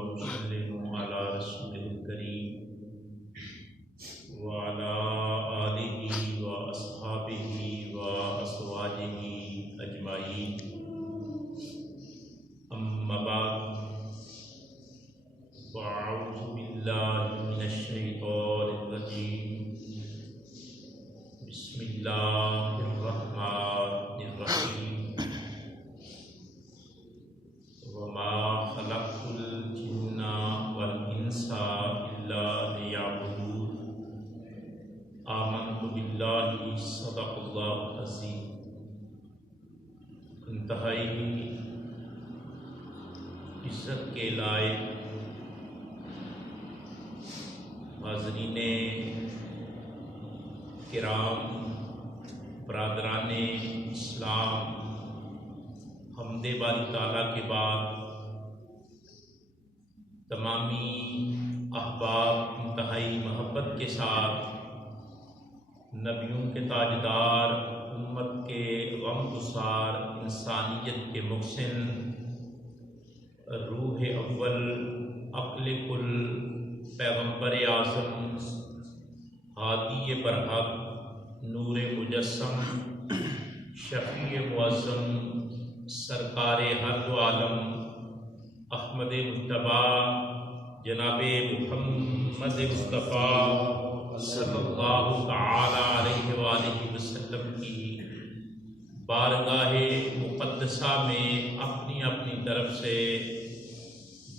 وأسلم على رسوله الكريم وعلى آله وأصحابه وأزواجه أجمعين أما بعد فأعوذ بالله من الشيطان الرجيم بسم الله الرحمن الرحيم وما خلقت الجن والإنس إلا ليعبدون آمنت بالله صدق الله العظيم۔ انتہائی عزت کے لائق حاضرین کرام، برادران اسلام، حمد باری تعالیٰ کے بعد تمامی احباب انتہائی محبت کے ساتھ نبیوں کے تاجدار، امت کے غم گسار، انسانیت کے محسن، روح اول، عقل کل، پیغمبر اعظم، ہادی برحق، نور مجسم، شفیع معظم، سرکار ہر دو عالم، احمد مجتبیٰ جناب محمد مصطفیٰ صلی اللہ تعالی علیہ وآلہ وسلم کی بارگاہ مقدسہ میں اپنی اپنی طرف سے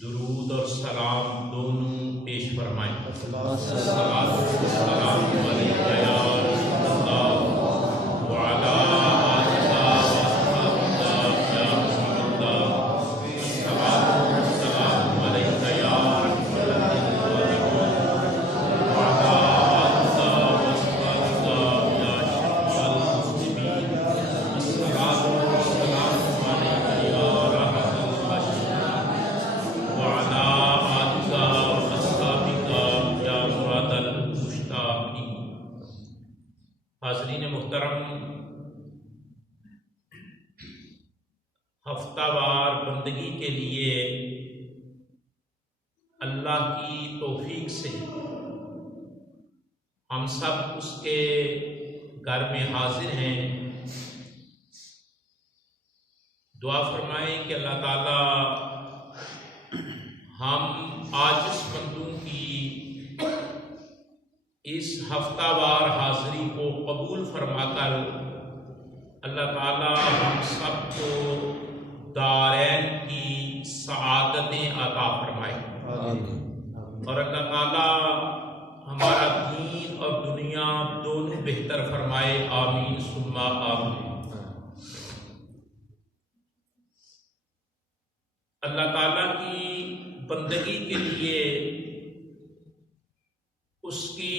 درود اور سلام دونوں پیش فرمائیں۔ الصلاۃ والسلام علیک یا رسول اللہ وعلی آلک واصحابک یا رسول اللہ، الصلاۃ والسلام علیک یا رحمۃ للعالمین وعلی آلک واصحابک یا شفیع المذنبین، الصلاۃ والسلام علیک یا رحمۃ المحسنین وعلی آلک واصحابک یا مراد المشتاقین۔ حاضرین محترم، ہفتہ وار بندگی کے لیے اللہ کی توفیق سے ہم سب اس کے گھر میں حاضر ہیں۔ دعا فرمائیں کہ اللہ تعالیٰ ہم عاجز بندوں کی اس ہفتہ وار حاضری کو قبول فرما کر اللہ تعالیٰ ہم سب کو دارین کی سعادتیں عطا فرمائے، اور اللہ تعالیٰ ہمارا دین اور دنیا دونوں بہتر فرمائے، آمین ثم آمین۔ اللہ تعالیٰ کی بندگی کے لیے، اس کی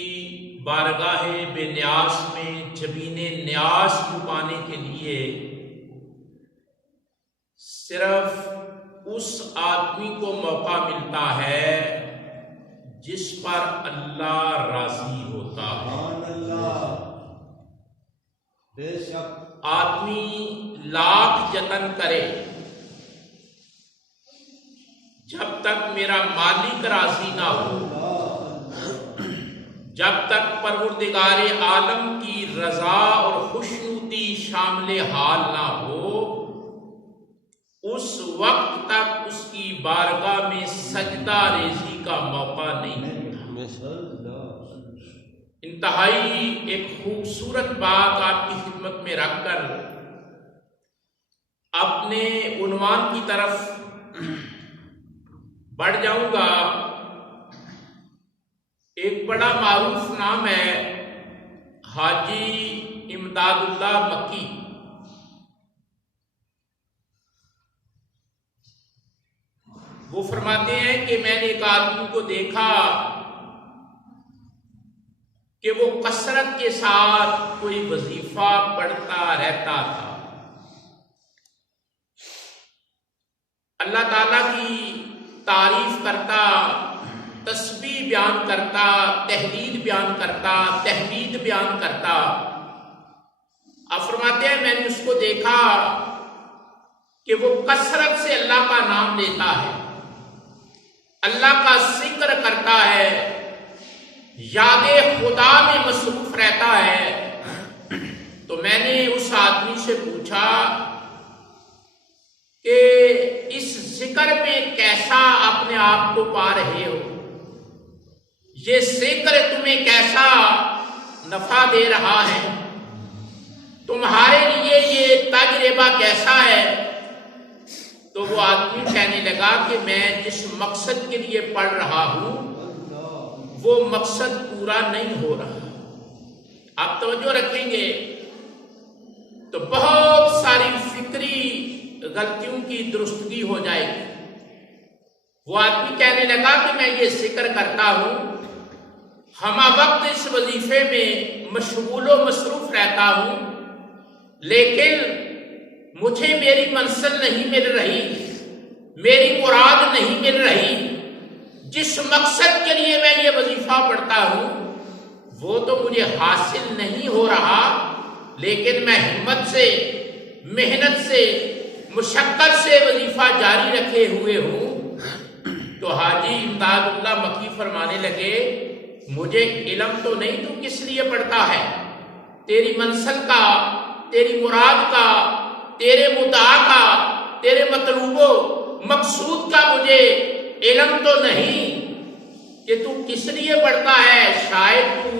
بارگاہ بے نیاز میں جبین نیاز چھپانے کے لیے صرف اس آدمی کو موقع ملتا ہے جس پر اللہ راضی ہوتا ہے۔ آدمی لاکھ جتن کرے، جب تک میرا مالک راضی نہ ہو، جب تک پروردگار عالم کی رضا اور خوشنودی شامل حال نہ ہو، اس وقت تک اس کی بارگاہ میں سجدہ ریزی کا موقع نہیں ملتا۔ انتہائی ایک خوبصورت بات آپ کی خدمت میں رکھ کر اپنے عنوان کی طرف بڑھ جاؤں گا۔ ایک بڑا معروف نام ہے حاجی امداد اللہ مکی۔ وہ فرماتے ہیں کہ میں نے ایک آدمی کو دیکھا کہ وہ کثرت کے ساتھ کوئی وظیفہ پڑھتا رہتا تھا، اللہ تعالیٰ کی تعریف کرتا، تسبیح بیان کرتا، تحلیل بیان کرتا، تحمید بیان کرتا۔ آپ فرماتے ہیں میں نے اس کو دیکھا کہ وہ کثرت سے اللہ کا نام لیتا ہے، اللہ کا ذکر کرتا ہے، یاد خدا میں مصروف رہتا ہے، تو میں نے اس آدمی سے پوچھا کہ اس ذکر میں کیسا اپنے آپ کو پا رہے ہو؟ یہ ذکر تمہیں کیسا نفع دے رہا ہے؟ تمہارے لیے یہ تجربہ کیسا ہے؟ تو وہ آدمی کہنے لگا کہ میں جس مقصد کے لیے پڑھ رہا ہوں وہ مقصد پورا نہیں ہو رہا۔ آپ توجہ رکھیں گے تو بہت ساری فکری غلطیوں کی درستگی ہو جائے گی۔ وہ آدمی کہنے لگا کہ میں یہ ذکر کرتا ہوں، ہمہ وقت اس وظیفے میں مشغول و مصروف رہتا ہوں، لیکن مجھے میری منزل نہیں مل رہی، میری مراد نہیں مل رہی۔ جس مقصد کے لیے میں یہ وظیفہ پڑھتا ہوں وہ تو مجھے حاصل نہیں ہو رہا، لیکن میں ہمت سے، محنت سے، مشقت سے وظیفہ جاری رکھے ہوئے ہوں۔ تو حاجی امداد اللہ مکی فرمانے لگے، مجھے علم تو نہیں تو کس لیے پڑھتا ہے، تیری منزل کا، تیری مراد کا، تیرے مدعا کا، تیرے مطلوب و مقصود کا مجھے علم تو نہیں کہ تو کس لیے پڑھتا ہے۔ شاید تو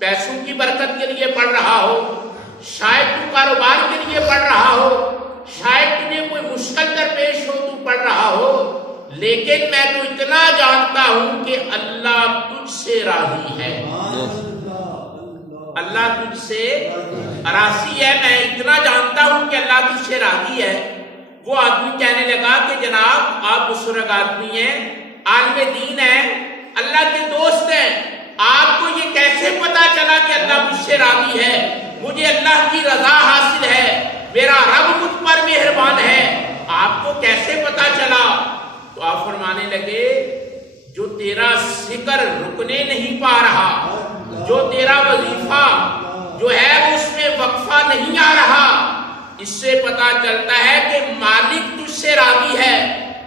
پیسوں کی برکت کے لیے پڑھ رہا ہو، شاید تو کاروبار کے لیے پڑھ رہا ہو، شاید تجھے کوئی مشکل درپیش ہو تو پڑھ رہا ہو، لیکن میں تو اتنا جانتا ہوں کہ اللہ تجھ سے راضی ہے، اللہ تجھ سے راضی ہے، میں اتنا جانتا ہوں کہ اللہ تجھ سے راضی ہے۔ وہ آدمی کہنے لگا کہ جناب آپ بزرگ آدمی ہیں، عالم دین ہیں، اللہ کے دوست ہیں، آپ کو یہ کیسے پتا چلا کہ اللہ مجھ سے راضی ہے؟ مجھے اللہ کی رضا حاصل ہے، میرا رب مجھ پر مہربان ہے، آپ کو کیسے پتا چلا؟ تو آپ فرمانے لگے، جو تیرا ذکر رکنے نہیں پا رہا، جو تیرا وظیفہ جو ہے اس میں وقفہ نہیں آ رہا، اس سے پتا چلتا ہے کہ مالک تجھ سے راضی ہے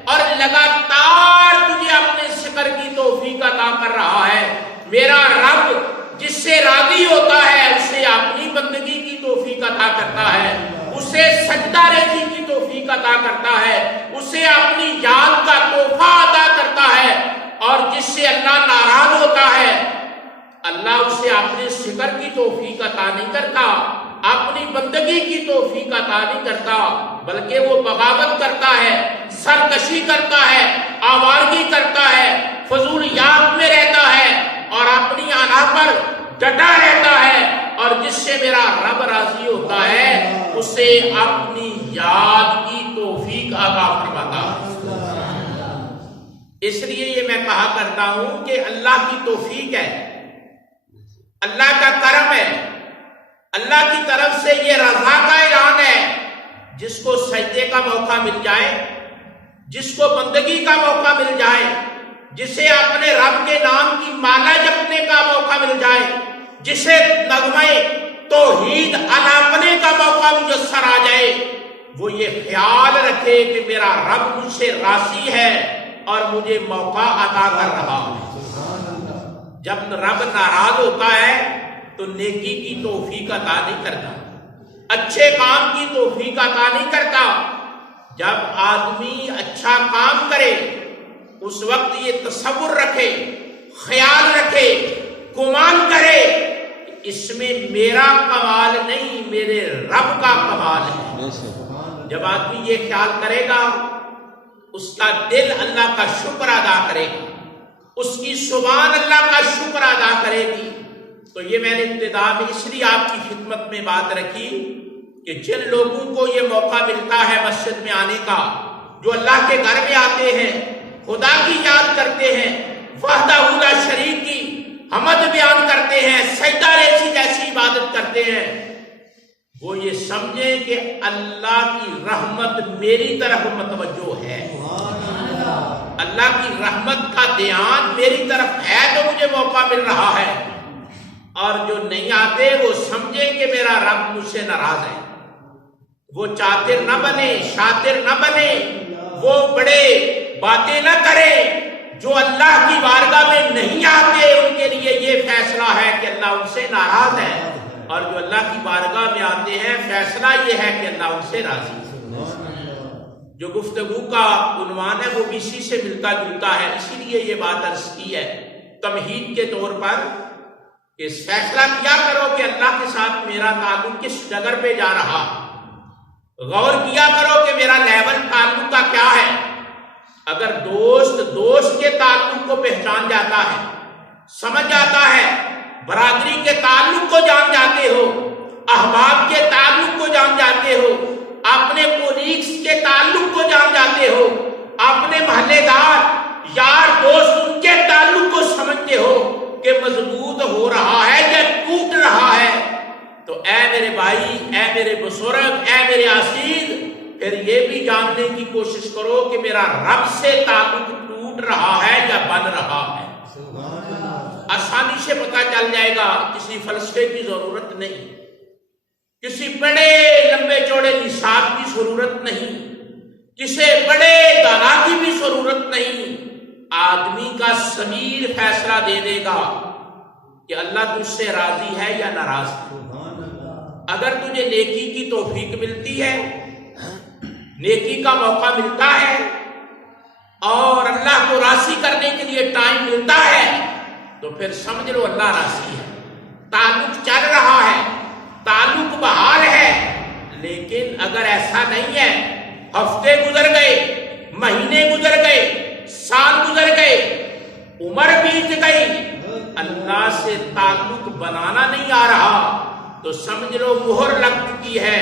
اور لگاتار تجھے اپنے ذکر کی توفیق عطا کر رہا ہے۔ میرا رب جس سے راضی ہوتا ہے اسے اپنی بندگی کی توفیق عطا کرتا ہے، اسے سجدہ ریزی کی توفیق عطا کرتا ہے، اسے اپنی جان کا تحفہ عطا کرتا ہے، اور جس سے اللہ ناراض ہوتا ہے اللہ اسے اپنے ذکر کی توفیق عطا نہیں کرتا، اپنی بندگی کی توفیق عطا نہیں کرتا، بلکہ وہ بغاوت کرتا ہے، سرکشی کرتا ہے، آوارگی کرتا ہے، فضولیات میں رہتا ہے اور اپنی انا پر ڈٹا رہتا ہے، اور جس سے میرا رب راضی ہوتا ہے اسے اپنی یاد کی توفیق عطا فرماتا ہے۔ اس لیے یہ میں کہا کرتا ہوں کہ اللہ کی توفیق ہے، اللہ کا کرم ہے، اللہ کی طرف سے یہ رضا کا اعلان ہے۔ جس کو سجدے کا موقع مل جائے، جس کو بندگی کا موقع مل جائے، جسے اپنے رب کے نام کی مالا جپنے کا موقع مل جائے، جسے نغمہ توحید الاپنے کا موقع میسر آ جائے، وہ یہ خیال رکھے کہ میرا رب مجھ سے راضی ہے اور مجھے موقع عطا کر رہا ہے۔ جب رب ناراض ہوتا ہے تو نیکی کی توفیق عطا نہیں کرتا، اچھے کام کی توفیق عطا نہیں کرتا۔ جب آدمی اچھا کام کرے اس وقت یہ تصور رکھے، خیال رکھے، گمان کرے کہ اس میں میرا کمال نہیں، میرے رب کا کمال ہے۔ جب آدمی یہ خیال کرے گا اس کا دل اللہ کا شکر ادا کرے گا، اس کی زبان اللہ کا شکر ادا کرے گی۔ تو یہ میں نے ابتدا میں اس لیے آپ کی خدمت میں بات رکھی کہ جن لوگوں کو یہ موقع ملتا ہے مسجد میں آنے کا، جو اللہ کے گھر میں آتے ہیں، خدا کی یاد کرتے ہیں، وحدہ لا شریک کی حمد بیان کرتے ہیں، سجدہ ریزی جیسی عبادت کرتے ہیں، وہ یہ سمجھیں کہ اللہ کی رحمت میری طرف متوجہ ہے، اللہ کی رحمت کا دھیان میری طرف ہے تو مجھے موقع مل رہا ہے۔ اور جو نہیں آتے وہ سمجھیں کہ میرا رب مجھ سے ناراض ہے۔ وہ چاتر نہ بنے، شاطر نہ بنے، وہ بڑے باتیں نہ کرے، جو اللہ کی بارگاہ میں نہیں آتے ان کے لیے یہ فیصلہ ہے کہ اللہ ان سے ناراض ہے، اور جو اللہ کی بارگاہ میں آتے ہیں فیصلہ یہ ہے کہ اللہ ان سے راضی ہے۔ جو گفتگو کا عنوان ہے وہ بھی اسی سے ملتا جلتا ہے، اسی لیے یہ بات عرض کی ہے تمہید کے طور پر کہ فیصلہ کیا کرو کہ اللہ کے ساتھ میرا تعلق کس ڈگر پہ جا رہا، غور کیا کرو کہ میرا لیول تعلق کا کیا ہے۔ اگر دوست کے تعلق کو پہچان جاتا ہے، سمجھ جاتا ہے، برادری کے تعلق کو جان جاتے ہو، احباب کے تعلق کو جان جاتے ہو، اپنے کولیگز کے تعلق کو جان جاتے ہو، اپنے محلے دار یار دوست ان کے تعلق کو سمجھتے ہو کہ مضبوط ہو رہا ہے یا ٹوٹ رہا ہے، تو اے میرے بھائی، اے میرے بزرگ، اے میرے عزیز، پھر یہ بھی جاننے کی کوشش کرو کہ میرا رب سے تعلق ٹوٹ رہا ہے یا بن رہا ہے۔ آسانی سے پتہ چل جائے گا، کسی فلسفے کی ضرورت نہیں، کسی بڑے لمبے چوڑے نصاب کی ضرورت نہیں، کسی بڑے دانا کی بھی ضرورت نہیں۔ آدمی کا ضمیر فیصلہ دے دے گا کہ اللہ تجھ سے راضی ہے یا ناراض ہے۔ اگر تجھے نیکی کی توفیق ملتی ہے، نیکی کا موقع ملتا ہے اور اللہ کو راضی کرنے کے لیے ٹائم ملتا ہے تو پھر سمجھ لو اللہ راضی ہے، تعلق چل رہا ہے، تعلق بحال ہے۔ لیکن اگر ایسا نہیں ہے، ہفتے گزر گئے، مہینے گزر گئے، سال گزر گئے، عمر بیت گئی، اللہ سے تعلق بنانا نہیں آ رہا تو سمجھ لو مہر لگ چکی ہے،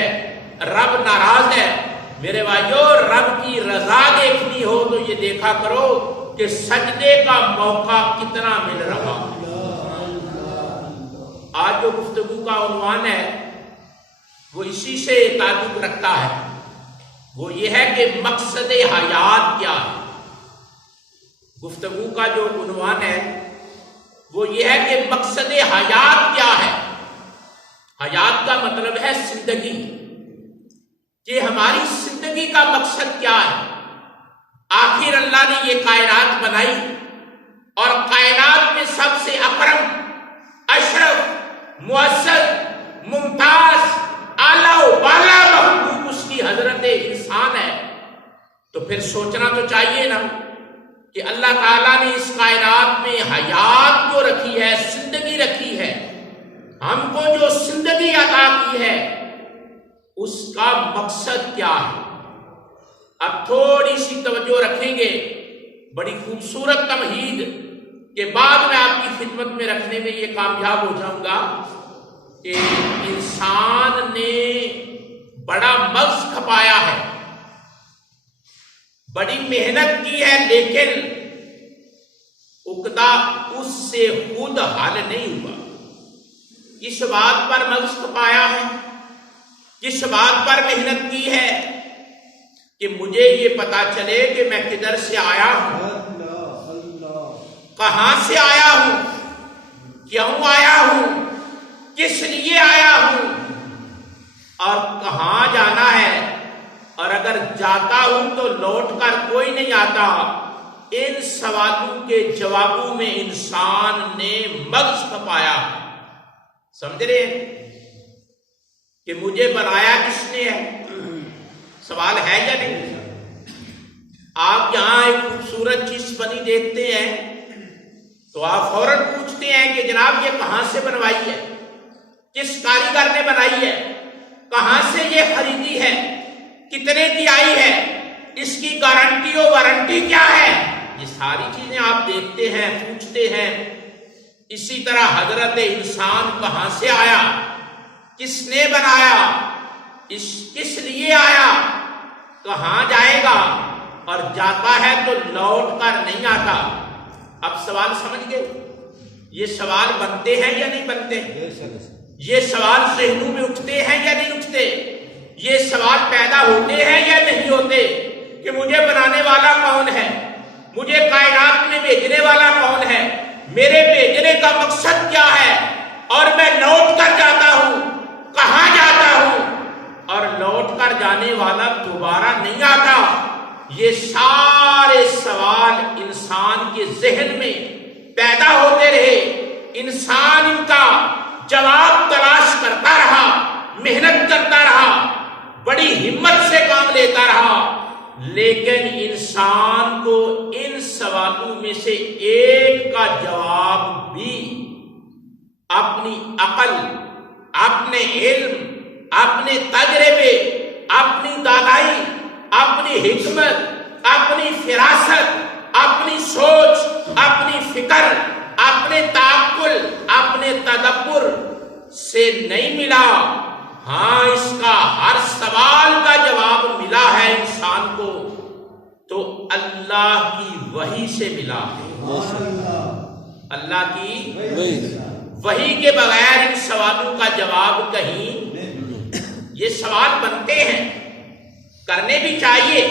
رب ناراض ہے۔ میرے بھائیو، رب کی رضا دیکھنی ہو تو یہ دیکھا کرو کہ سجدے کا موقع کتنا مل رہا ہے۔ آج جو گفتگو کا عنوان ہے وہ اسی سے تعلق رکھتا ہے، وہ یہ ہے کہ مقصد حیات کیا ہے۔ گفتگو کا جو عنوان ہے وہ یہ ہے کہ مقصد حیات کیا ہے۔ حیات کا مطلب ہے زندگی، کہ ہماری زندگی کا مقصد کیا ہے۔ آخر اللہ نے یہ کائنات بنائی اور کائنات میں سب سے اکرم، اشرف، معزز، ممتاز، اعلیٰ و بالا محبوب اس کی حضرت انسان ہے، تو پھر سوچنا تو چاہیے نا کہ اللہ تعالیٰ نے اس کائنات میں حیات جو رکھی ہے، زندگی رکھی ہے، ہم کو جو زندگی عطا کی ہے اس کا مقصد کیا ہے۔ اب تھوڑی سی توجہ رکھیں گے، بڑی خوبصورت تمہید کے بعد میں آپ کی خدمت میں رکھنے میں یہ کامیاب ہو جاؤں گا کہ انسان نے بڑا مغز کھپایا ہے، بڑی محنت کی ہے، لیکن عقدہ اس سے خود حل نہیں ہوا۔ کس بات پر مغز کھپایا ہے، کس بات پر محنت کی ہے کہ مجھے یہ پتا چلے کہ میں کدھر سے آیا ہوں، کہاں سے آیا ہوں، کیوں آیا ہوں، کس لیے آیا ہوں اور کہاں جانا ہے، اور اگر جاتا ہوں تو لوٹ کر کوئی نہیں آتا۔ ان سوالوں کے جوابوں میں انسان نے مغز کھپایا ہے۔ سمجھ رہے ہیں کہ مجھے بنایا کس نے ہے؟ سوال ہے یا نہیں؟ آپ یہاں ایک خوبصورت چیز بنی دیکھتے ہیں تو آپ فوراً پوچھتے ہیں کہ جناب یہ کہاں سے بنوائی ہے، کس کاریگر نے بنائی ہے، کہاں سے یہ خریدی ہے، کتنے کی آئی ہے، اس کی گارنٹی و وارنٹی کیا ہے، یہ ساری چیزیں آپ دیکھتے ہیں، پوچھتے ہیں۔ اسی طرح حضرت انسان کہاں سے آیا، کس نے بنایا، کس لیے آیا، کہاں جائے گا، اور جاتا ہے تو لوٹ کر نہیں آتا۔ اب سوال سمجھ گئے؟ یہ سوال بنتے ہیں یا نہیں بنتے؟ یہ سوال ذہنوں میں اٹھتے ہیں یا نہیں اٹھتے؟ یہ سوال پیدا ہوتے ہیں یا نہیں ہوتے کہ مجھے بنانے والا کون ہے، مجھے کائنات میں بھیجنے والا کون ہے، میرے بھیجنے کا مقصد کیا ہے، اور میں لوٹ کر جاتا ہوں، کہاں جاتا ہوں، اور لوٹ کر جانے والا دوبارہ نہیں آتا۔ یہ سارے سوال انسان کے ذہن میں پیدا ہوتے رہے، انسان ان کا جواب تلاش کرتا رہا، محنت کرتا رہا، بڑی ہمت سے کام لیتا رہا، لیکن انسان کو ان سوالوں میں سے ایک کا جواب بھی اپنی عقل، اپنے علم، اپنے تجربے، اپنی دانائی، اپنی حکمت، اپنی فراست، اپنی سوچ، اپنی فکر، اپنے تعقل، اپنے تدبر سے نہیں ملا۔ ہاں، اس کا ہر سوال کا جواب ملا ہے انسان کو تو اللہ کی وحی سے ملا ہے۔ اللہ کی وحی کے بغیر ان سوالوں کا جواب کہیں، یہ سوال بنتے ہیں، کرنے بھی چاہیے،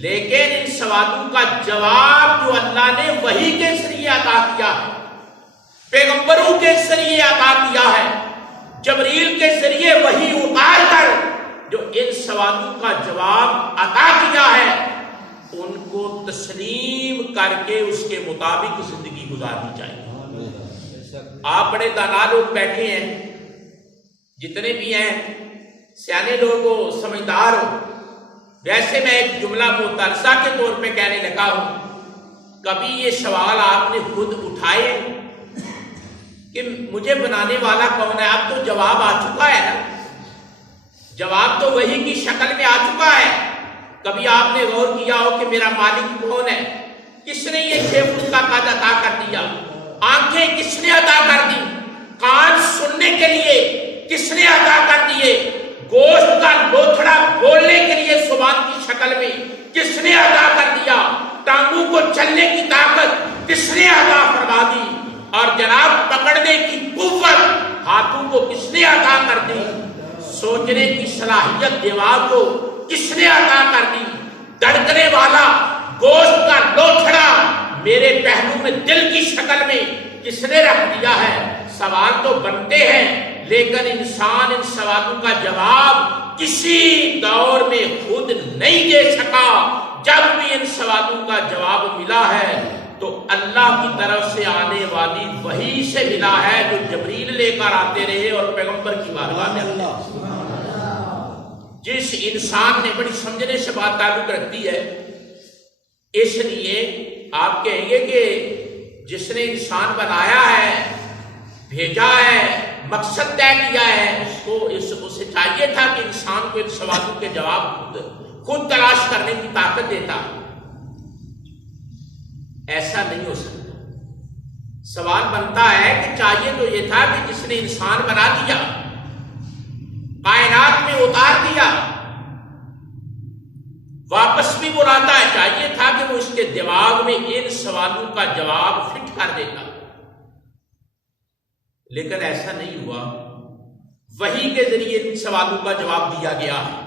لیکن ان سوالوں کا جواب جو اللہ نے وحی کے ذریعے عطا کیا ہے، پیغمبروں کے ذریعے عطا کیا ہے، جبریل کے ذریعے وحی اتار کر جو ان سوالوں کا جواب عطا کیا ہے، ان کو تسلیم کر کے اس کے مطابق زندگی گزارنی چاہیے۔ آپ بڑے دانا لوگ بیٹھے ہیں، جتنے بھی ہیں، سیانے لوگ ہو، سمجھدار ہو، ویسے میں ایک جملہ مترسہ کے طور پہ کہنے لگا ہوں، کبھی یہ سوال آپ نے خود اٹھائے کہ مجھے بنانے والا کون ہے؟ اب تو جواب آ چکا ہے نا، جواب تو وہی کی شکل میں آ چکا ہے۔ کبھی آپ نے غور کیا ہو کہ میرا مالک کون ہے؟ کس نے یہ 6 فٹ کا قد عطا کر دیا؟ آنکھیں کس نے عطا کر دی؟ کان سننے کے لیے کس نے عطا کر دیے؟ گوشت کا لوتھڑا بولنے کے لیے زبان کی شکل میں کس نے عطا کر دیا؟ ٹانگوں کو چلنے کی طاقت کس نے عطا فرما دی؟ اور جناب پکڑنے کی قوت ہاتھوں کو کس نے عطا کر دی؟ سوچنے کی صلاحیت دماغ کو کس نے عطا کر دی؟ دھڑکنے والا گوشت کا لوتھڑا میرے پہلو میں دل کی شکل میں کس نے رکھ دیا ہے؟ سوال تو بنتے ہیں، لیکن انسان ان سوالوں کا جواب کسی دور میں خود نہیں دے سکا۔ جب بھی ان سوالوں کا جواب ملا ہے تو اللہ کی طرف سے آنے والی وحی سے ملا ہے، جو جبریل لے کر آتے رہے اور پیغمبر کی بارگاہ میں آتے رہے۔ جس انسان نے بڑی سمجھنے سے بات تعلق رکھتی ہے، اس لیے آپ کہیں گے کہ جس نے انسان بنایا ہے، بھیجا ہے، مقصد طے کیا ہے، اسے چاہیے تھا کہ انسان کو ان سوالوں کے جواب خود تلاش کرنے کی طاقت دیتا۔ ایسا نہیں ہو سکتا۔ سوال بنتا ہے کہ چاہیے تو یہ تھا کہ جس نے انسان بنا دیا، کائنات میں اتار دیا، واپس بھی بلاتا ہے، چاہیے تھا کہ وہ اس کے دماغ میں ان سوالوں کا جواب فٹ کر دیتا، لیکن ایسا نہیں ہوا۔ وحی کے ذریعے ان سوالوں کا جواب دیا گیا ہے۔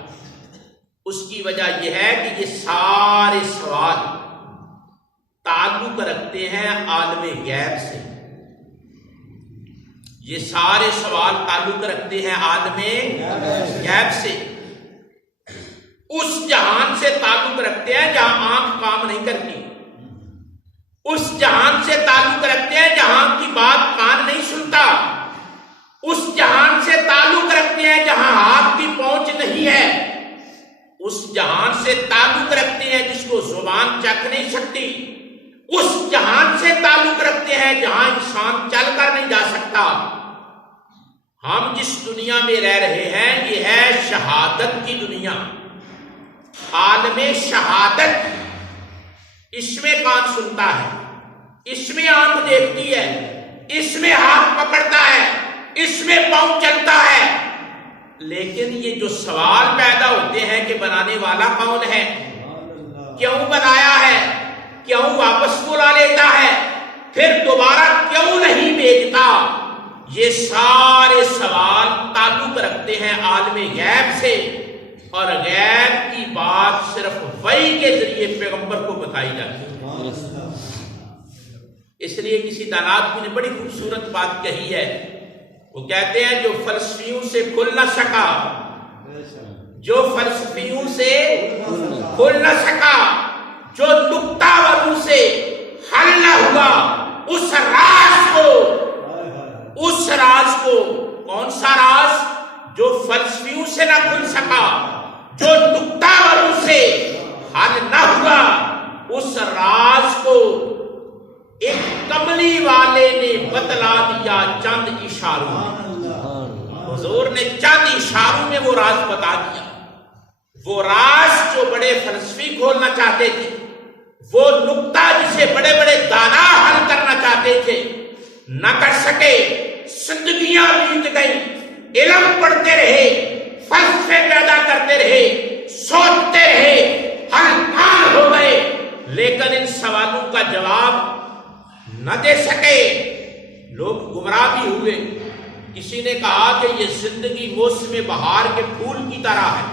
اس کی وجہ یہ ہے کہ یہ سارے سوال تعلق رکھتے ہیں عالم غیب سے، یہ سارے سوال تعلق رکھتے ہیں عالم غیب سے، اس جہان سے تعلق رکھتے ہیں جہاں آنکھ کام نہیں کرتی، اس جہان سے تعلق رکھتے ہیں جہاں کی بات کان نہیں سنتا، اس جہان سے تعلق رکھتے ہیں جہاں ہاتھ کی پہنچ نہیں ہے، اس جہان سے تعلق رکھتے ہیں جس کو زبان چکھ نہیں سکتی، اس جہان سے تعلق رکھتے ہیں جہاں انسان چل کر نہیں جا سکتا۔ ہم جس دنیا میں رہ رہے ہیں یہ ہے شہادت کی دنیا، عالم شہادت۔ اس میں کان سنتا ہے، اس میں آنکھ دیکھتی ہے، اس میں ہاتھ پکڑتا ہے، اس میں پاؤں چلتا ہے، لیکن یہ جو سوال پیدا ہوتے ہیں کہ بنانے والا کون ہے، کیوں بنایا ہے، کیوں واپس بلا لیتا ہے، پھر دوبارہ کیوں نہیں بھیجتا، یہ سارے سوال تعلق رکھتے ہیں عالم غیب سے، اور غیب کی بات صرف وحی کے ذریعے پیغمبر کو بتائی جاتی ہے۔ اس لیے کسی دانا آدمی نے بڑی خوبصورت بات کہی ہے، وہ کہتے ہیں جو فلسفیوں سے کھل نہ سکا جو فلسفیوں سے کھل نہ سکا، جو نکتہ وروں سے حل نہ ہوا، اس راز کو کون سا راز؟ جو فلسفیوں سے نہ کھل سکا، جو نکتہ وروں سے حل نہ ہوا، اس راز کو ایک کملی والے نے بتلا دیا چند اشاروں میں۔ حضور نے چند اشاروں میں وہ راز بتا دیا۔ وہ راز جو بڑے فلسفی کھولنا چاہتے تھے، وہ نکتہ جسے بڑے بڑے دانا حل کرنا چاہتے تھے، نہ کر سکے۔ زندگیاں بیت گئیں، علم پڑھتے رہے، فلسفے پیدا کرتے رہے، سوچتے رہے، حل ہو گئے، لیکن ان سوالوں کا جواب نہ دے سکے۔ لوگ گمراہ بھی ہوئے۔ کسی نے کہا کہ یہ زندگی موسم بہار کے پھول کی طرح ہے۔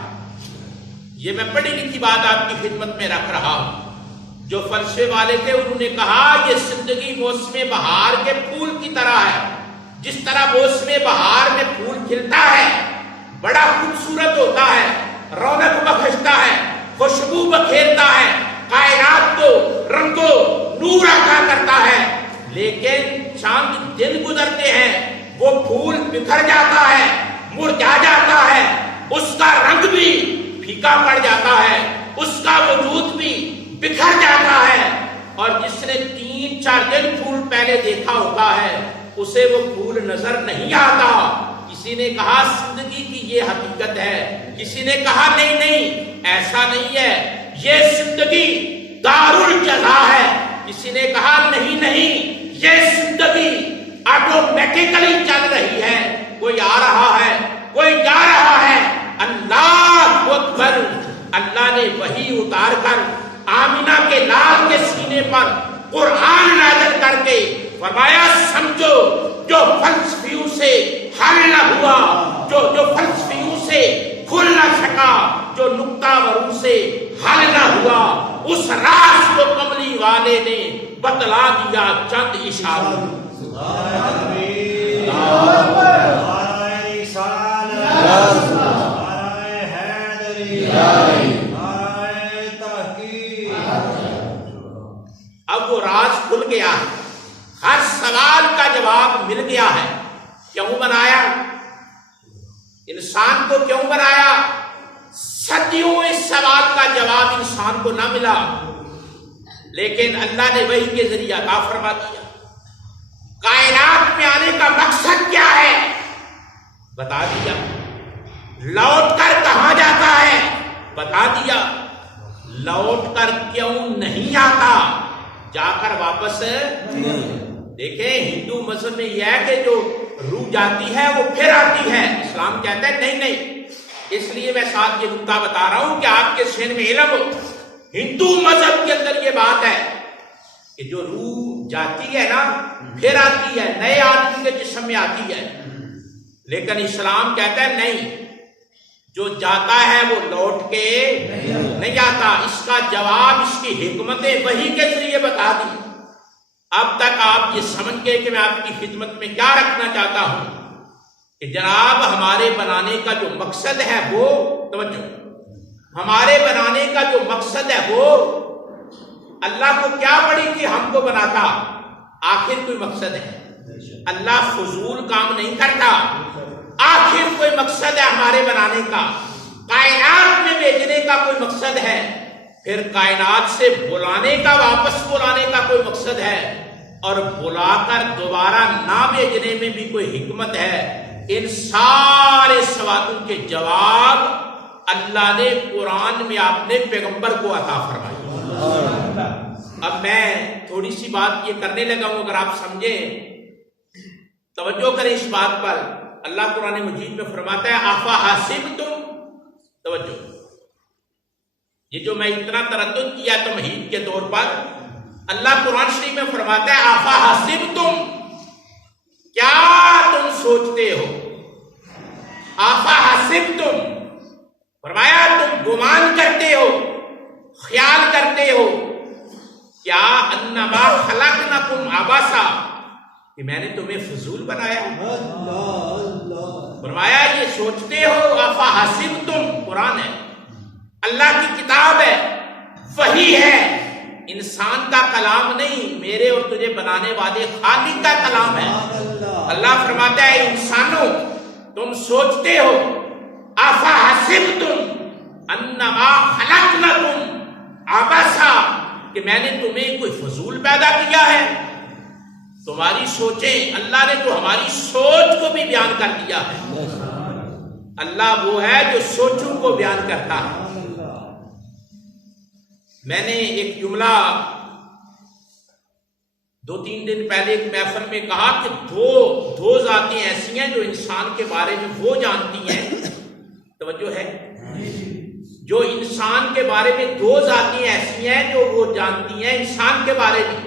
یہ میں پڑھی لکھی بات آپ کی خدمت میں رکھ رہا ہوں۔ جو فلسفے والے تھے انہوں نے کہا یہ زندگی موسم بہار کے پھول کی طرح ہے۔ جس طرح موسم بہار میں پھول کھلتا ہے، بڑا خوبصورت ہوتا ہے، رونق بخشتا ہے، خوشبو بکھیرتا ہے، کائنات کو رنگ و نور عطا کرتا ہے، لیکن چند دن گزرتے ہیں وہ پھول بکھر جاتا ہے، مرجھا جاتا ہے، اس کا رنگ بھی پھیکا پڑ جاتا ہے، اس کا وجود بھی بکھر جاتا ہے، اور جس نے 3-4 دن پھول پہلے دیکھا ہوتا ہے اسے وہ پھول نظر نہیں آتا۔ کسی نے کہا زندگی کی یہ حقیقت ہے، کسی نے کہا نہیں ایسا نہیں ہے، یہ زندگی دارالجزا ہے، کسی نے کہا نہیں یہ زندگی آٹومیٹکلی چل رہی ہے، کوئی آ رہا ہے کوئی جا رہا ہے۔ اللہ اکبر! اللہ نے وحی اتار کر آمینہ کے لال کے سینے پر قرآن نازل کر کے فرمایا سمجھو جو فلسفیوں سے حل نہ ہوا، جو فلسفیوں سے کھل نہ سکا، جو نکتہ وروں سے حل نہ ہوا، اس راز کو کملی والے نے بتلا دیا چند اشاروں۔ اب وہ راز کھل گیا ہے، ہر سوال کا جواب مل گیا ہے۔ کیوں بنایا؟ انسان کو کیوں بنایا؟ صدیوں اس سوال کا جواب انسان کو نہ ملا، لیکن اللہ نے وحی کے ذریعے عطا فرما دیا۔ کائنات میں آنے کا مقصد کیا ہے بتا دیا، لوٹ کر کہاں جاتا ہے بتا دیا، لوٹ کر کیوں نہیں آتا، جا کر واپس دیکھیں ہندو مذہب میں یہ ہے کہ جو روح جاتی ہے وہ پھر آتی ہے، اسلام کہتا ہے نہیں، اس لیے میں ساتھ یہ نکتہ بتا رہا ہوں کہ آپ کے ذہن میں علم ہو۔ ہندو مذہب کے اندر یہ بات ہے کہ جو روح جاتی ہے نا پھر آتی ہے، نئے آدمی کے جسم میں آتی ہے، لیکن اسلام کہتا ہے نہیں، جو جاتا ہے وہ لوٹ کے نہیں آتا۔ اس کا جواب اس کی حکمتیں وحی کے ذریعے بتا دی۔ اب تک آپ یہ سمجھ گئے کہ میں آپ کی خدمت میں کیا رکھنا چاہتا ہوں کہ جناب ہمارے بنانے کا جو مقصد ہے وہ توجہ، ہمارے بنانے کا جو مقصد ہے وہ اللہ کو کیا پڑی تھی ہم کو بناتا، آخر کوئی مقصد ہے، اللہ فضول کام نہیں کرتا، آخر کوئی مقصد ہے ہمارے بنانے کا، کائنات میں بھیجنے کا کوئی مقصد ہے، پھر کائنات سے بلانے کا، واپس بلانے کا کوئی مقصد ہے، اور بلا کر دوبارہ نہ بھیجنے میں بھی کوئی حکمت ہے۔ ان سارے سوالوں کے جواب اللہ نے قرآن میں اپنے پیغمبر کو عطا فرمائی۔ اب میں تھوڑی سی بات یہ کرنے لگا ہوں، اگر آپ سمجھیں توجہ کریں اس بات پر۔ اللہ قرآن مجید میں فرماتا ہے افحسبتم، توجہ، یہ جو میں اتنا تردد کیا تمہید کے طور پر، اللہ قرآن شریف میں فرماتا ہے افحسبتم، کیا تم سوچتے ہو، افحسبتم فرمایا تم گمان کرتے ہو، خیال کرتے ہو، کیا انما خلقناکم عبثا، کہ میں نے تمہیں فضول بنایا، فرمایا یہ سوچتے ہو، افا حسبتم، قرآن ہے، اللہ کی کتاب ہے، وحی ہے، انسان کا کلام نہیں، میرے اور تجھے بنانے والے خالق کا کلام ہے۔ اللہ فرماتا ہے انسانوں تم سوچتے ہو، افا حسبتم انما خلقناکم عبثا، کہ میں نے تمہیں کوئی فضول پیدا کیا ہے؟ تمہاری سوچیں، اللہ نے تو ہماری سوچ کو بھی بیان کر دیا ہے۔ اللہ وہ ہے جو سوچوں کو بیان کرتا ہے۔ میں نے ایک جملہ 2-3 دن پہلے ایک محفل میں کہا کہ دو ذاتیں ایسی ہیں جو انسان کے بارے میں وہ جانتی ہیں، توجہ ہے، جو انسان کے بارے میں 2 ذاتیں ایسی ہیں جو وہ جانتی ہیں انسان کے بارے میں،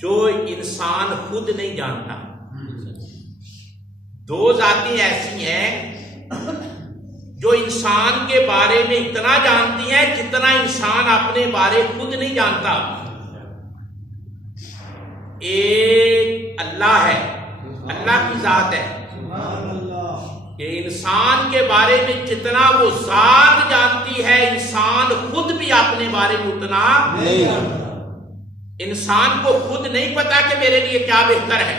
جو انسان خود نہیں جانتا۔ 2 ذاتیں ایسی ہیں جو انسان کے بارے میں اتنا جانتی ہیں جتنا انسان اپنے بارے خود نہیں جانتا۔ ایک اللہ ہے، اللہ کی ذات ہے کہ انسان کے بارے میں جتنا وہ ذات جانتی ہے انسان خود بھی اپنے بارے میں اتنا نہیں جانتا۔ انسان کو خود نہیں پتا کہ میرے لیے کیا بہتر ہے۔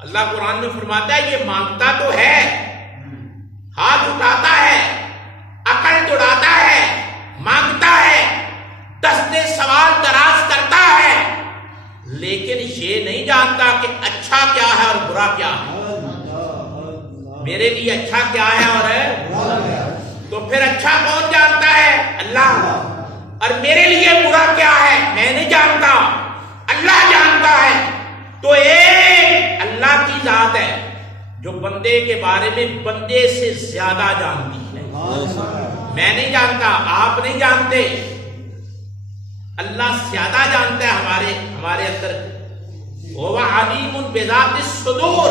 اللہ قرآن میں فرماتا ہے یہ مانگتا تو ہے، ہاتھ اٹھاتا ہے، عقل دوڑاتا ہے، مانگتا ہے، دستے سوال دراز کرتا ہے، لیکن یہ نہیں جانتا کہ اچھا کیا ہے اور برا کیا ہے۔ میرے لیے اچھا کیا ہے اور برا کیا ہے، تو پھر اچھا کون جانتا ہے؟ اللہ۔ اور میرے لیے برا کیا ہے میں نہیں جانتا، اللہ جانتا ہے۔ تو ایک اللہ کی ذات ہے جو بندے کے بارے میں بندے سے زیادہ جانتی ہے۔ میں نہیں جانتا، آپ نہیں جانتے، اللہ زیادہ جانتا ہے ہمارے اندر۔ وہ علیم بذات الصدور،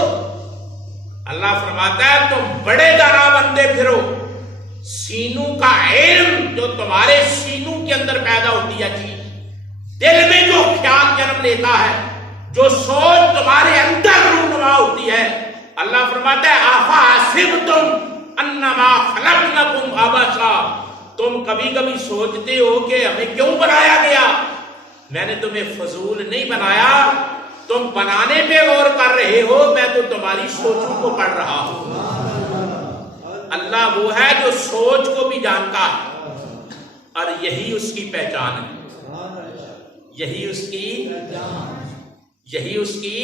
اللہ فرماتا ہے تم بڑے دانا بندے پھرو، سینوں کا علم جو تمہارے سینوں کے اندر پیدا ہوتی ہے، دل میں جو خیال جنم لیتا ہے، جو سوچ تمہارے اندر رونما ہوتی ہے، اللہ فرماتا ہے آفا حسبتم انما خلقناکم عبثا، تم کبھی کبھی سوچتے ہو کہ ہمیں کیوں بنایا گیا؟ میں نے تمہیں فضول نہیں بنایا، تم بنانے پہ غور کر رہے ہو، میں تو تمہاری سوچوں کو پڑھ رہا ہوں۔ اللہ وہ ہے جو سوچ کو بھی جانتا ہے، اور یہی اس کی پہچان ہے، یہی اس کی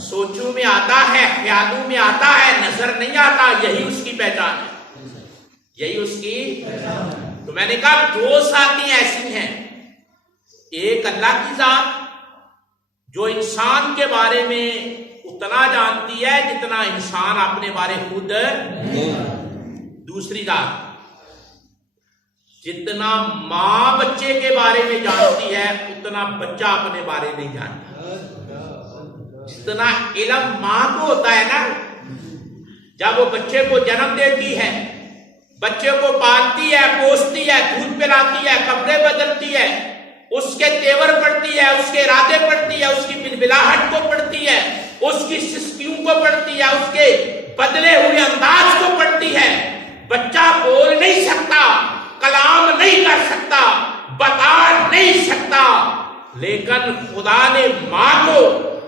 سوچوں میں آتا ہے، خیالوں میں آتا ہے، نظر نہیں آتا، یہی اس کی پہچان ہے، یہی اس کی۔ تو میں نے کہا 2 ذاتیں ایسی ہیں، ایک اللہ کی ذات جو انسان کے بارے میں اتنا جانتی ہے جتنا انسان اپنے بارے خود، دوسری ذات جتنا ماں بچے کے بارے میں جانتی ہے اتنا بچہ اپنے بارے نہیں جانتا۔ جتنا علم ماں کو ہوتا ہے نا، جب وہ بچے کو جنم دیتی ہے، بچے کو پالتی ہے، پوستی ہے، دودھ پلاتی ہے، کپڑے بدلتی ہے، اس کے تیور پڑھتی ہے، اس کے ارادے پڑھتی ہے، اس کی بلبلاہٹ کو پڑھتی ہے، اس کی سسکیوں کو پڑھتی ہے، اس کے بدلے ہوئے انداز کو پڑھتی ہے۔ بچہ بول نہیں سکتا، کلام نہیں کر سکتا، بتا نہیں سکتا، لیکن خدا نے ماں کو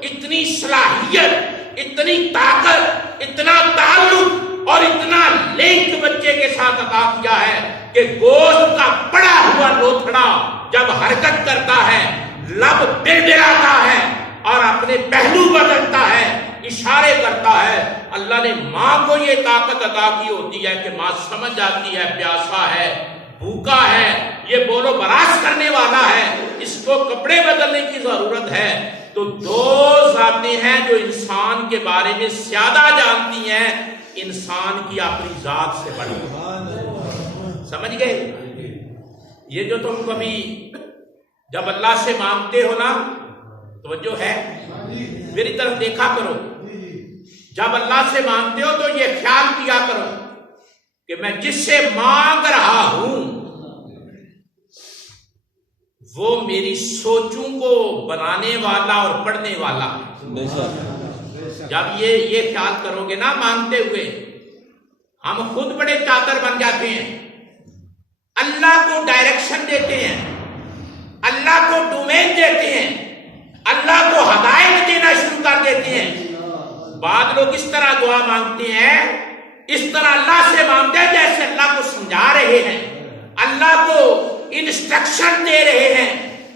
اتنی صلاحیت، اتنی طاقت، اتنا تعلق اور اتنا لنک بچے کے ساتھ عطا کیا ہے کہ گوشت کا پڑا ہوا لوتھڑا جب حرکت کرتا ہے، لب بڑبڑاتا ہے اور اپنے پہلو بدلتا ہے، اشارے کرتا ہے، اللہ نے ماں کو یہ طاقت عطا کی ہوتی ہے کہ ماں سمجھ جاتی ہے پیاسا ہے، بھوکا ہے، یہ بولو براس کرنے والا ہے، اس کو کپڑے بدلنے کی ضرورت ہے۔ تو 2 ذاتیں ہیں جو انسان کے بارے میں زیادہ جانتی ہیں انسان کی اپنی ذات سے بڑھ کر۔ سمجھ گئے؟ یہ جو تم کبھی جب اللہ سے مانگتے ہو نا، توجہ ہے، میری طرف دیکھا کرو، جب اللہ سے مانگتے ہو تو یہ خیال کیا کرو کہ میں جس سے مانگ رہا ہوں وہ میری سوچوں کو بنانے والا اور پڑھنے والا ہے۔ جب یہ خیال کرو گے نا مانگتے ہوئے، ہم خود بڑے چادر بن جاتے ہیں، اللہ کو ڈائریکشن دیتے ہیں، اللہ کو ڈومین دیتے ہیں، اللہ کو ہدایت دینا شروع کر دیتے ہیں۔ بعض لوگ اس طرح دعا مانگتے ہیں، اس طرح اللہ سے مانگتے ہیں جیسے اللہ کو سمجھا رہے ہیں، اللہ کو انسٹرکشن دے رہے ہیں،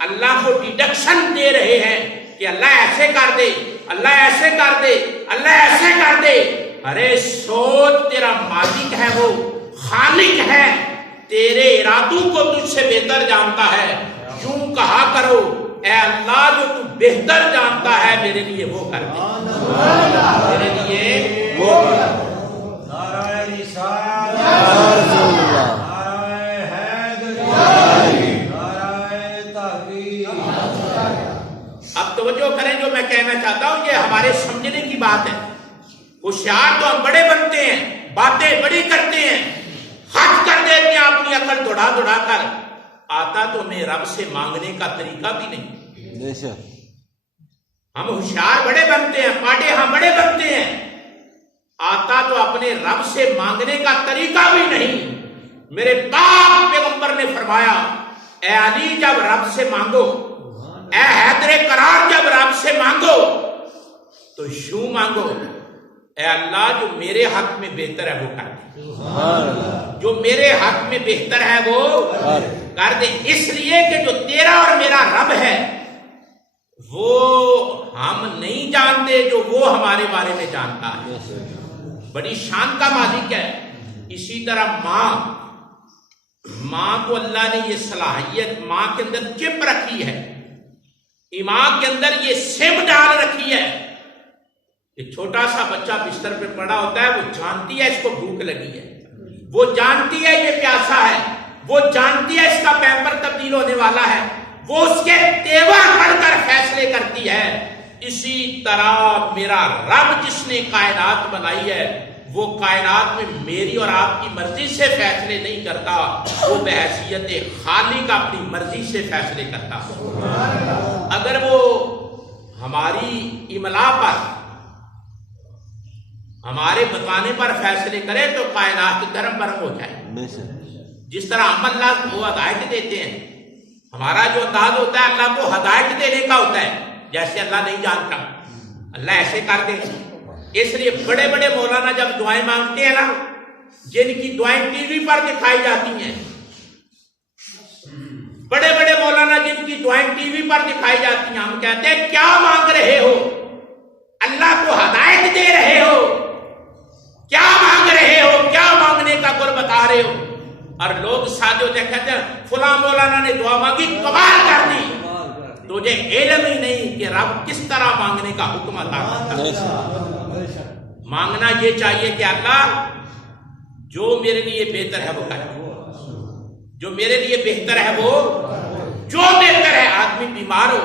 اللہ کو ڈیڈکشن دے رہے ہیں کہ اللہ ایسے کر دے، اللہ ایسے کر دے، اللہ ایسے کر دے۔ ارے سوچ، تیرا مالک ہے، وہ خالق ہے، تیرے ارادوں کو تجھ سے بہتر جانتا ہے۔ یوں کہا کرو، اے اللہ جو تو بہتر جانتا ہے میرے لیے وہ کر دے، میرے لیے وہ کر دے۔ اب توجہ کریں، جو میں کہنا چاہتا ہوں یہ ہمارے سمجھنے کی بات ہے۔ ہوشیار تو ہم بڑے بنتے ہیں، باتیں بڑی کرتے ہیں، حج کر دیتے ہیں اپنی عقل دوڑا دوڑا کر، آتا تو ہمیں رب سے مانگنے کا طریقہ بھی نہیں۔ ہم ہوشیار بڑے بنتے ہیں، پاڑے ہم بڑے بنتے ہیں، آتا تو اپنے رب سے مانگنے کا طریقہ بھی نہیں۔ میرے پاک پیغمبر نے فرمایا، اے علی جب رب سے مانگو، اے حیدر قرار جب رب سے مانگو تو یوں مانگو، اے اللہ جو میرے حق میں بہتر ہے وہ کر دے، جو میرے حق میں بہتر ہے وہ کر دے، اس لیے کہ جو تیرا اور میرا رب ہے وہ ہم نہیں جانتے جو وہ ہمارے بارے میں جانتا ہے، بڑی شان کا مالک ہے۔ اسی طرح ماں کو اللہ نے یہ صلاحیت، ماں کے اندر چپ رکھی ہے، ایمان کے اندر یہ سم ڈال رکھی ہے کہ چھوٹا سا بچہ بستر پہ پڑا ہوتا ہے، وہ جانتی ہے اس کو بھوک لگی ہے، وہ جانتی ہے یہ پیاسا ہے، وہ جانتی ہے اس کا پیمپر تبدیل ہونے والا ہے، وہ اس کے تیور پڑھ کر فیصلے کرتی ہے۔ اسی طرح میرا رب جس نے کائنات بنائی ہے وہ کائنات میں میری اور آپ کی مرضی سے فیصلے نہیں کرتا، وہ بحیثیت خالق اپنی مرضی سے فیصلے کرتا۔ اگر وہ ہماری املا پر، ہمارے بتانے پر فیصلے کرے تو کائنات گرم برم ہو جائے۔ جس طرح ہم اللہ کو ہدایت دیتے ہیں، ہمارا جو انداز ہوتا ہے اللہ کو ہدایت دینے کا ہوتا ہے، جیسے اللہ نہیں جانتا اللہ ایسے کر دے۔ اس لیے بڑے بڑے مولانا جب دعائیں مانگتے ہیں نا، جن کی دعائیں ٹی وی پر دکھائی جاتی ہیں، بڑے بڑے مولانا جن کی دعائیں ٹی وی پر دکھائی جاتی ہیں، ہم کہتے ہیں کیا مانگ رہے ہو؟ اللہ کو ہدایت دے رہے ہو؟ کیا مانگ رہے ہو؟ کیا مانگنے کا گر بتا رہے ہو؟ اور لوگ ساتھ ہوتے کہتے ہیں فلاں مولانا نے دعا مانگی کمال کر دی، تجھے علم ہی نہیں کہ رب کس طرح مانگنے کا حکم عطا کرتا ہے۔ مانگنا یہ چاہیے کہ اللہ جو میرے لیے بہتر ہے وہ کر، جو میرے لیے بہتر ہے وہ جو بہتر ہے۔ آدمی بیمار ہو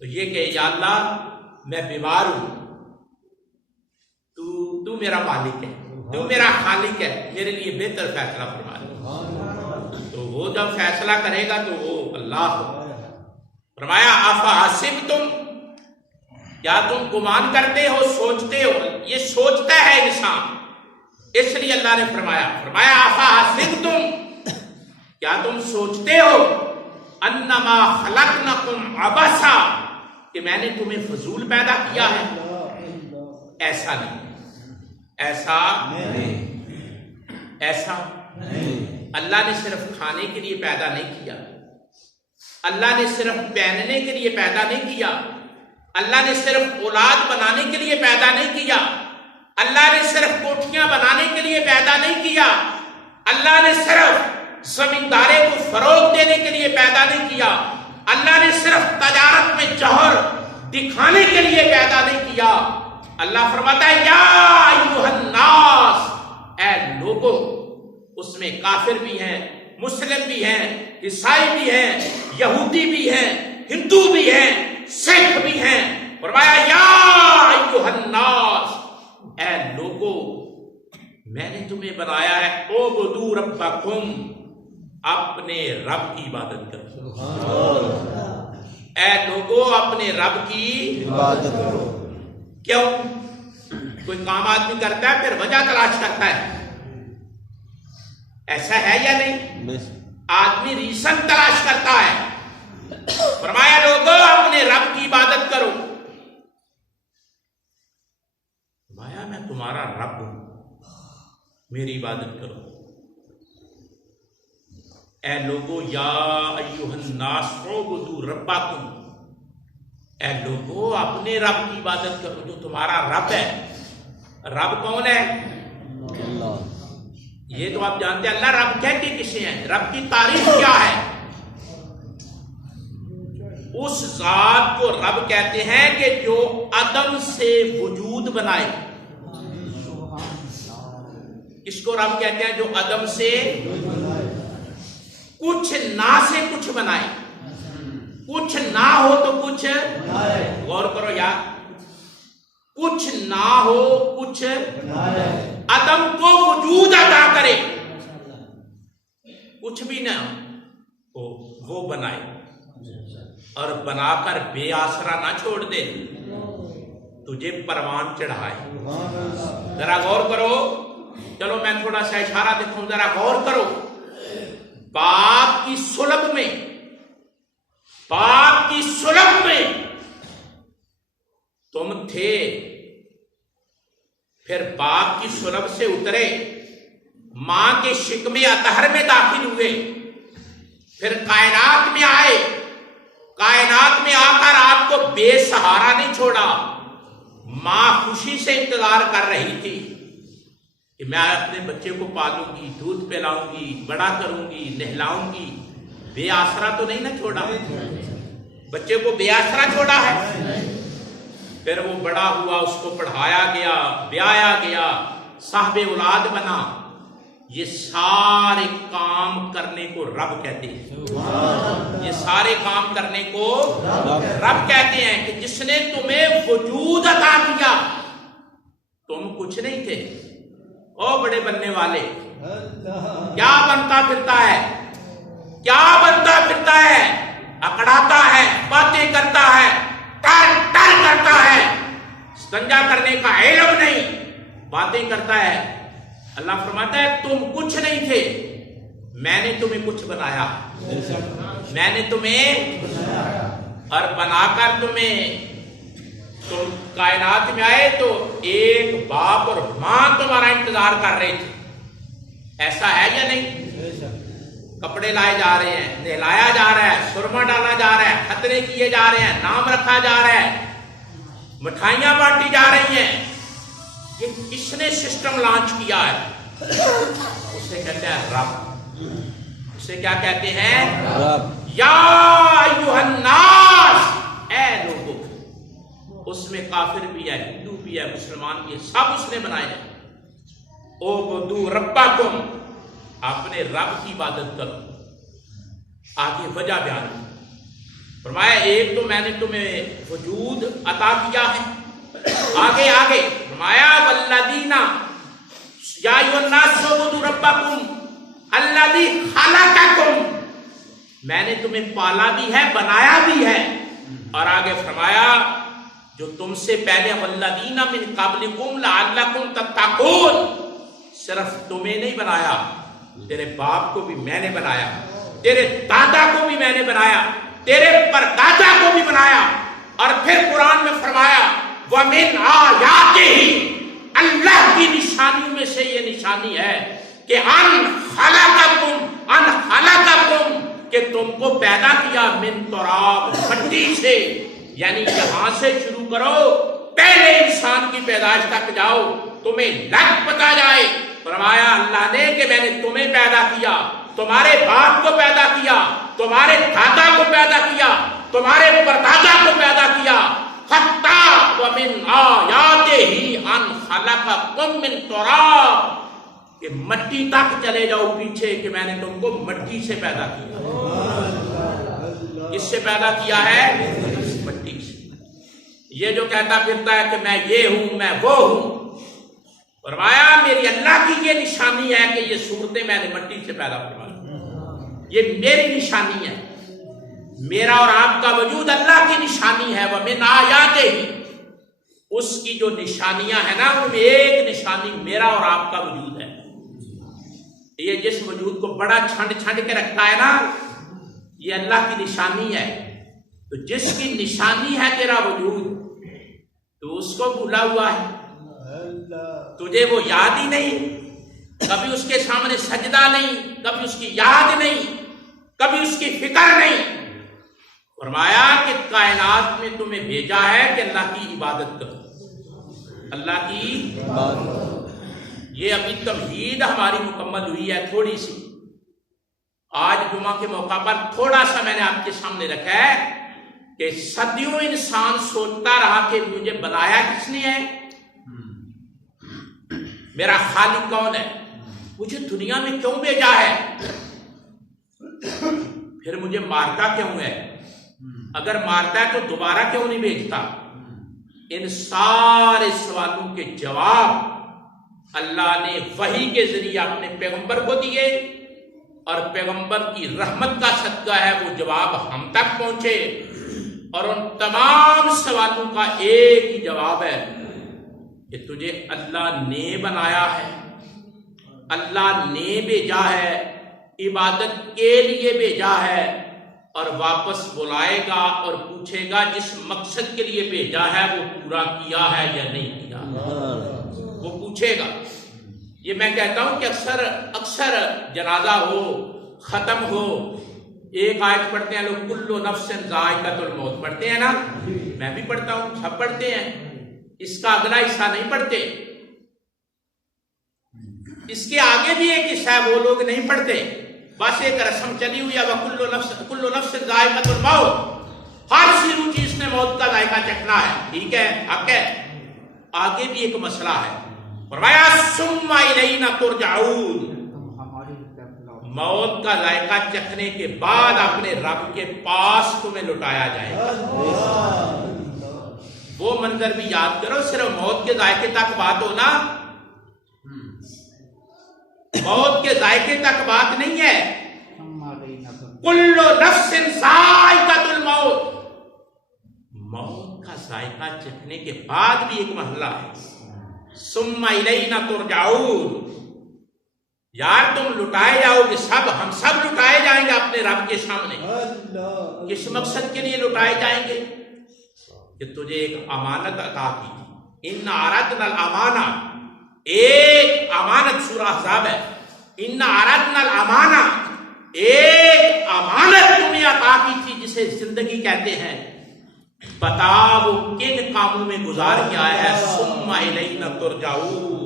تو یہ کہ یا اللہ میں بیمار ہوں، تو میرا مالک ہے، تو میرا خالق ہے، میرے لیے بہتر فیصلہ فرما دے۔ تو وہ جب فیصلہ کرے گا تو وہ اللہ فرمایا افحسبتم، کیا تم گمان کرتے ہو، سوچتے ہو؟ یہ سوچتا ہے انسان، اس لیے اللہ نے فرمایا افحسبتم، کیا تم سوچتے ہو انما خلقناکم عبثا، کہ میں نے تمہیں فضول پیدا کیا ہے؟ ایسا نہیں، ایسا نہیں۔ اللہ نے صرف کھانے کے لیے پیدا نہیں کیا، اللہ نے صرف پہننے کے لیے پیدا نہیں کیا، اللہ نے صرف اولاد بنانے کے لیے پیدا نہیں کیا، اللہ نے صرف کوٹھیاں بنانے کے لیے پیدا نہیں کیا، اللہ نے صرف زمیندارے کو فروغ دینے کے لیے پیدا نہیں کیا، اللہ نے صرف تجارت میں جوہر دکھانے کے لیے پیدا نہیں کیا۔ اللہ فرماتا ہے یا ایھا الناس، اے لوگوں، اس میں کافر بھی ہیں، مسلم بھی ہیں، عیسائی بھی ہیں، یہودی بھی ہیں، ہندو بھی ہیں، سکھ بھی ہیں۔ فرمایا یا ایھا الناس، اے لوگوں، میں نے تمہیں بنایا ہے اعبدوا ربکم، اپنے رب کی عبادت کرو۔ اے لوگوں، اپنے رب کی عبادت کرو۔ کیوں؟ کوئی کام آدمی کرتا ہے پھر وجہ تلاش کرتا ہے، ایسا ہے یا نہیں؟ آدمی ریزن تلاش کرتا ہے۔ فرمایا لوگوں اپنے رب کی عبادت کرو۔ فرمایا میں تمہارا رب ہوں، میری عبادت کرو۔ اے لوگو یا ایھا الناس اعبدوا ربکم، اے لوگو اپنے رب کی عبادت کرو جو تمہارا رب ہے۔ رب کون ہے؟ اللہ۔ یہ تو آپ جانتے ہیں اللہ رب کہتے کسے ہیں؟ رب کی تعریف کیا ہے؟ اس ذات کو رب کہتے ہیں کہ جو عدم سے وجود بنائے۔ اس کو رب کہتے ہیں جو عدم سے کچھ نہ سے کچھ بنائے، کچھ نہ ہو تو کچھ، غور کرو یار، کچھ نہ ہو کچھ، عدم کو وجود عطا کرے، کچھ بھی نہ ہو وہ بنائے، اور بنا کر بے آسرا نہ چھوڑ دے، تجھے پروان چڑھائے۔ ذرا غور کرو، چلو میں تھوڑا سا اشارہ دکھاؤں، ذرا غور کرو۔ باپ کی صلب میں، باپ کی صلب میں تم تھے، پھر باپ کی صلب سے اترے، ماں کے شکم اطہر میں داخل ہوئے، پھر کائنات میں آئے، کائنات میں آ کر آپ کو بے سہارا نہیں چھوڑا۔ ماں خوشی سے انتظار کر رہی تھی کہ میں اپنے بچے کو پالوں گی، دودھ پلاؤں گی، بڑا کروں گی، نہلاؤں گی، بے آسرا تو نہیں نہ چھوڑا، بچے کو بے آسرا چھوڑا ہے۔ پھر وہ بڑا ہوا، اس کو پڑھایا گیا، بیایا گیا، صاحب اولاد بنا۔ یہ سارے کام کرنے کو رب کہتے ہیں، یہ سارے کام کرنے کو رب کہتے ہیں کہ جس نے تمہیں وجود عطا کیا، تم کچھ نہیں تھے۔ او بڑے بننے والے، کیا بنتا پھرتا ہے، کیا بنتا پھرتا ہے، اکڑاتا ہے، باتیں کرتا ہے، ٹر ٹر کرتا ہے، استنجا کرنے کا علم نہیں، باتیں کرتا ہے۔ اللہ فرماتا ہے تم کچھ نہیں تھے، میں نے تمہیں کچھ بنایا، میں نے تمہیں، اور بنا کر تمہیں، تم کائنات میں آئے تو ایک باپ اور ماں تمہارا انتظار کر رہے تھے۔ ایسا ہے یا نہیں؟ کپڑے لائے جا رہے ہیں، نہلایا جا رہا ہے، سرما ڈالا جا رہا ہے، ختنے کیے جا رہے ہیں، نام رکھا جا رہا ہے، مٹھائیاں بانٹی جا رہی ہیں۔ یہ کس نے سسٹم لانچ کیا ہے؟ اسے کہتے ہیں رب۔ اسے کیا کہتے ہیں؟ رب۔ یا ایھا الناس، اے لوگوں، اس میں کافر بھی ہے، ہندو بھی ہے، مسلمان بھی ہے، سب اس نے بنائے ہیں۔ اعبدوا ربکم، اپنے رب کی عبادت کرو۔ آگے وجہ بیان فرمایا ایک تو میں نے تمہیں وجود عطا کیا ہے، آگے آگے فرمایا والذین یا ایھا الناس اعبدوا ربکم الذی خلقکم، میں نے تمہیں پالا بھی ہے، بنایا بھی ہے، اور آگے فرمایا جو تم سے پہلے والذین من قبلکم لعلکم تتقون، صرف تمہیں نہیں بنایا، تیرے باپ کو بھی میں نے بنایا، تیرے دادا کو بھی میں نے بنایا، تیرے پردادا کو بھی بنایا۔ اور پھر قرآن میں فرمایا وَمِنْ آیَاتِهِ، اللہ کی نشانیوں میں سے یہ نشانی ہے کہ ان خلقکم، کہ تم کو پیدا کیا من تراب، مٹی سے، یعنی یہاں سے شروع کرو، پہلے انسان کی پیدائش تک جاؤ، تمہیں لگ پتا جائے۔ فرمایا اللہ نے کہ میں نے تمہیں پیدا کیا، تمہارے باپ کو پیدا کیا، تمہارے دادا کو پیدا کیا، تمہارے پردادا کو پیدا کیا، حتی ومن آیاتہ ان خلقکم من تراب، کہ مٹی تک چلے جاؤ پیچھے کہ میں نے تم کو مٹی سے پیدا کیا۔ کس سے پیدا کیا ہے؟ مٹی سے۔ یہ جو کہتا پھرتا ہے کہ میں یہ ہوں، میں وہ ہوں، فرمایا میری اللہ کی یہ نشانی ہے کہ یہ صورتیں میں نے مٹی سے پیدا فرمائی، یہ میری نشانی ہے، میرا اور آپ کا وجود اللہ کی نشانی ہے۔ وَمِنْ آیَاتِهِ، اس کی جو نشانیاں ہیں نا ان میں ایک نشانی میرا اور آپ کا وجود ہے. یہ جس وجود کو بڑا چھنڈ چھنڈ کے رکھتا ہے نا یہ اللہ کی نشانی ہے. تو جس کی نشانی ہے تیرا وجود تو اس کو بھولا ہوا ہے, تجھے وہ یاد ہی نہیں, کبھی اس کے سامنے سجدہ نہیں, کبھی اس کی یاد نہیں, کبھی اس کی فکر نہیں. فرمایا کہ کائنات میں تمہیں بھیجا ہے کہ اللہ کی عبادت کرو, اللہ کی عبادت. یہ ابھی توحید ہماری مکمل ہوئی ہے تھوڑی سی. آج جمعہ کے موقع پر تھوڑا سا میں نے آپ کے سامنے رکھا ہے کہ صدیوں انسان سوچتا رہا کہ مجھے بنایا کس نے ہے, میرا خالق کون ہے, مجھے دنیا میں کیوں بھیجا ہے, پھر مجھے مارتا کیوں ہے, اگر مارتا ہے تو دوبارہ کیوں نہیں بھیجتا. ان سارے سوالوں کے جواب اللہ نے وحی کے ذریعے اپنے پیغمبر کو دیے, اور پیغمبر کی رحمت کا صدقہ ہے وہ جواب ہم تک پہنچے. اور ان تمام سوالوں کا ایک ہی جواب ہے کہ تجھے اللہ نے بنایا ہے, اللہ نے بھیجا ہے, عبادت کے لیے بھیجا ہے, اور واپس بلائے گا اور پوچھے گا جس مقصد کے لیے بھیجا ہے وہ پورا کیا ہے یا نہیں کیا, وہ پوچھے گا. یہ میں کہتا ہوں کہ اکثر جنازہ ہو, ختم ہو, ایک آیت پڑھتے ہیں لوگ, کل نفس ذائقۃ الموت پڑھتے ہیں نا, میں بھی پڑھتا ہوں, سب پڑھتے ہیں, اس کا اگلا حصہ نہیں پڑھتے. اس کے آگے بھی ایک حصہ ہے وہ لوگ نہیں پڑھتے, بس ایک رسم چلی ہوئی ہے, کل نفس ذائقۃ الموت, ہر سی روح چیز نے موت کا ذائقہ چکھنا ہے, ٹھیک ہے, حق ہے. آگے بھی ایک مسئلہ ہے, فرمایا ثم الینا ترجعون, موت کا ذائقہ چکھنے کے بعد اپنے رب کے پاس تمہیں لٹایا جائے گا. وہ منظر بھی یاد کرو, صرف موت کے ذائقے تک بات ہو نا, موت کے ذائقے تک بات نہیں ہے. کل نفس ذائقۃ الموت, موت کا ذائقہ چکھنے کے بعد بھی ایک مرحلہ ہے, ثم الینا ترجعون. یار تم لٹائے جاؤ گے, ہم سب لٹائے جائیں گے اپنے رب کے سامنے. کس مقصد کے لیے لٹائے جائیں گے؟ کہ تجھے ایک امانت عطا کی تھی. ان عرضنا الامانہ, ایک امانت سورہ احزاب ہے, ان عرضنا الامانہ, ایک امانت تمہیں عطا کی تھی جسے زندگی کہتے ہیں. بتا وہ کن کاموں میں گزار کے آیا ہے. ثم الینا ترجعون,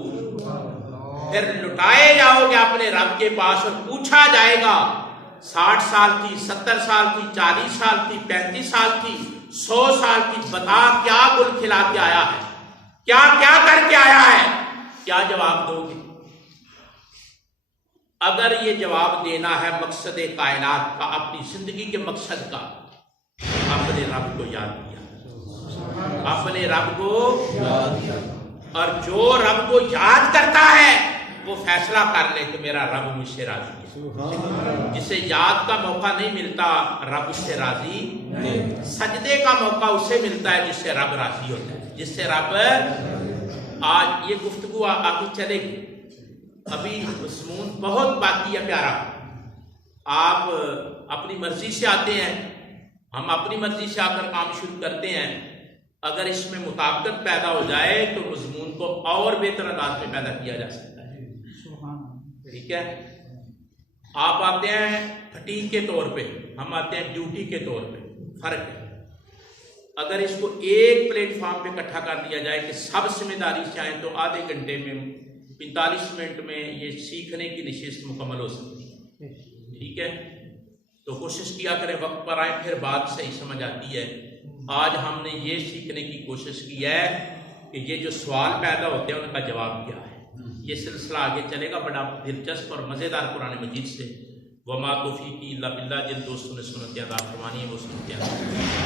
پھر لٹائے جاؤ گے اپنے رب کے پاس اور پوچھا جائے گا 60 سال کی, 70 سال کی, 40 سال کی, 35 سال کی, 100 سال کی, بتا کیا گل کھلا کے آیا ہے, کیا کیا کر کے آیا ہے, کیا جواب دو گے؟ اگر یہ جواب دینا ہے مقصد کائنات کا, اپنی زندگی کے مقصد کا, اپنے رب کو یاد کیا, اپنے رب کو یاد کیا. اور جو رب کو یاد کرتا ہے وہ فیصلہ کر لے کہ میرا رب مجھ سے راضی ہے. جسے یاد کا موقع نہیں ملتا رب اس سے راضی نہیں. سجدے کا موقع اسے ملتا ہے جس سے رب راضی ہوتا ہے, جس سے رب. آج یہ گفتگو آگے چلے گی, ابھی مضمون بہت باقی ہے پیارا. آپ اپنی مرضی سے آتے ہیں, ہم اپنی مرضی سے آ کر کام شروع کرتے ہیں. اگر اس میں مطابقت پیدا ہو جائے تو مضمون کو اور بہتر انداز میں پیدا کیا جا سکتا ہے, ٹھیک ہے. آپ آتے ہیں فٹیگ کے طور پہ, ہم آتے ہیں ڈیوٹی کے طور پہ, فرق ہے. اگر اس کو ایک پلیٹ فارم پہ اکٹھا کر دیا جائے کہ سب ذمہ داری سے آئیں تو آدھے گھنٹے میں 45 منٹ میں یہ سیکھنے کی نشست مکمل ہو سکتی ہے, ٹھیک ہے. تو کوشش کیا کریں وقت پر آئیں, پھر بات صحیح سمجھ آتی ہے. آج ہم نے یہ سیکھنے کی کوشش کی ہے کہ یہ جو سوال پیدا ہوتے ہیں ان کا جواب کیا ہے. یہ سلسلہ آگے چلے گا, بڑا دلچسپ اور مزیدار قرآن مجید سے. وما توفیقی الا باللہ, جن دوستوں نے سنت یاد فرمانی ہے وہ سنت یاد.